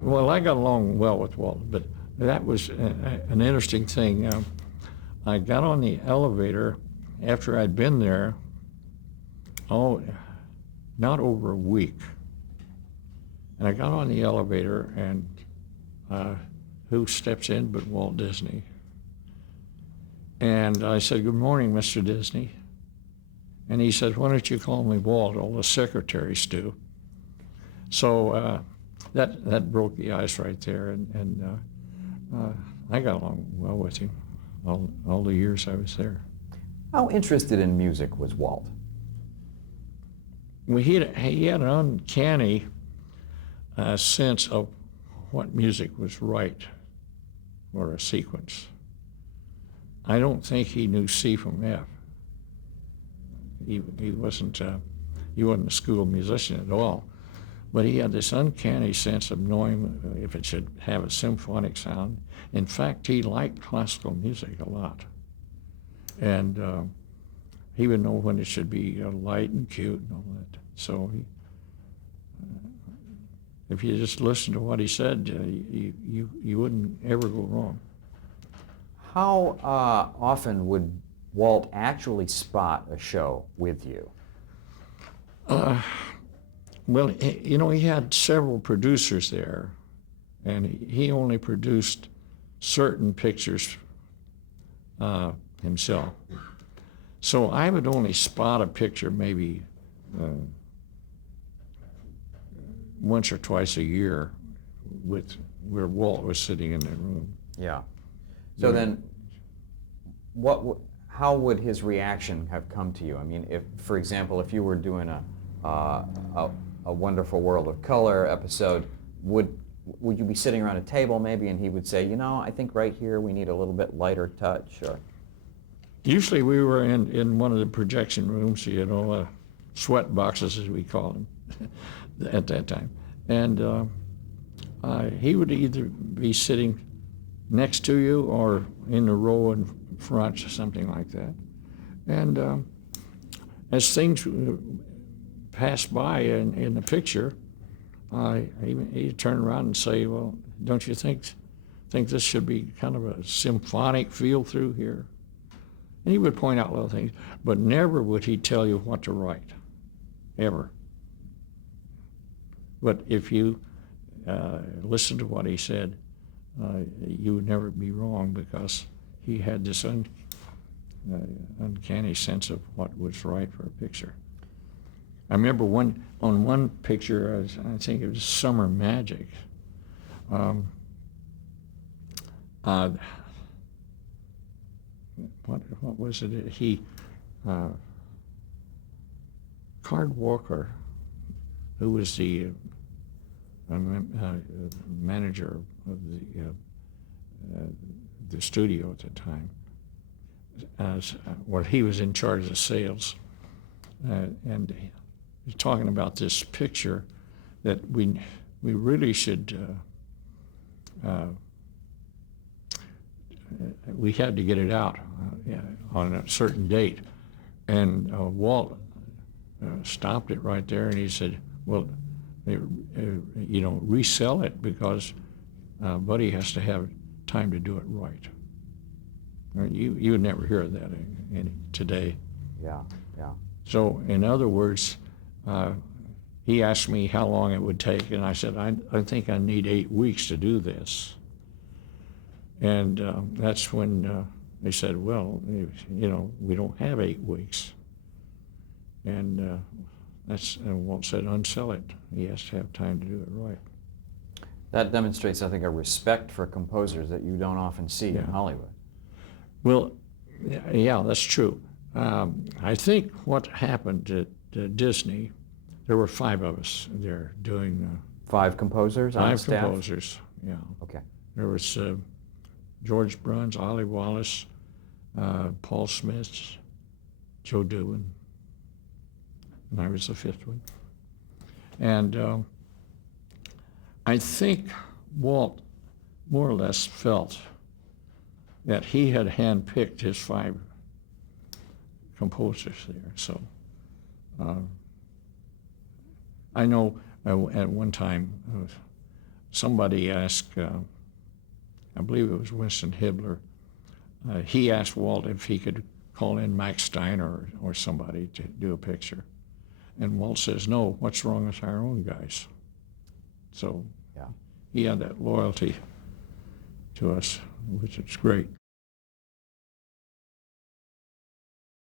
Well, I got along well with Walt, but that was an interesting thing. I got on the elevator after I'd been there, oh, not over a week. And I got on the elevator, and who steps in but Walt Disney? And I said, "Good morning, Mr. Disney." And he said, "Why don't you call me Walt? All the secretaries do." So that broke the ice right there, and I got along well with him all the years I was there. How interested in music was Walt? Well, he had an uncanny sense of what music was right for a sequence. I don't think he knew C from F. He wasn't a school musician at all, but he had this uncanny sense of knowing if it should have a symphonic sound. In fact, he liked classical music a lot, and he would know when it should be light and cute and all that. So if you just listen to what he said, you wouldn't ever go wrong. How often would Walt actually spot a show with you? Well, he had several producers there, and he only produced certain pictures himself. So I would only spot a picture maybe once or twice a year where Walt was sitting in the room. Yeah. So then, how would his reaction have come to you? I mean, if, for example, if you were doing a Wonderful World of Color episode, would you be sitting around a table maybe, and he would say, I think right here we need a little bit lighter touch, or? Usually we were in one of the projection rooms, sweat boxes as we call them at that time, and he would either be sitting next to you or in the row in front, something like that. And as things passed by in the picture, he'd turn around and say, "Well, don't you think this should be kind of a symphonic feel through here?" And he would point out little things, but never would he tell you what to write, ever. But if you listen to what he said, you would never be wrong, because he had this uncanny sense of what was right for a picture. I remember on one picture, I think it was Summer Magic. What was it? Card Walker, who was the manager of the studio at the time, he was in charge of sales, and he was talking about this picture that we really should. We had to get it out on a certain date, and Walt stopped it right there, and he said, "Well, resell it, because Buddy has to have time to do it right." You would never hear that today. Yeah. So in other words, he asked me how long it would take, and I said, I think I need 8 weeks to do this. And that's when they said, "Well, we don't have 8 weeks." And Walt said, "Unsell it. He has to have time to do it right." That demonstrates, I think, a respect for composers that you don't often see in Hollywood. Well, yeah, that's true. I think what happened at Disney, there were 5 of us there doing... 5 composers on staff? 5 composers, yeah. Okay. There was George Bruns, Ollie Wallace, Paul Smith, Joe Dubin, and I was the 5th one. And I think Walt more or less felt that he had handpicked his 5 composers there. So I know at one time somebody asked, I believe it was Winston Hibbler, he asked Walt if he could call in Max Steiner or somebody to do a picture. And Walt says, no, what's wrong with our own guys? So Yeah. he had that loyalty to us, which is great.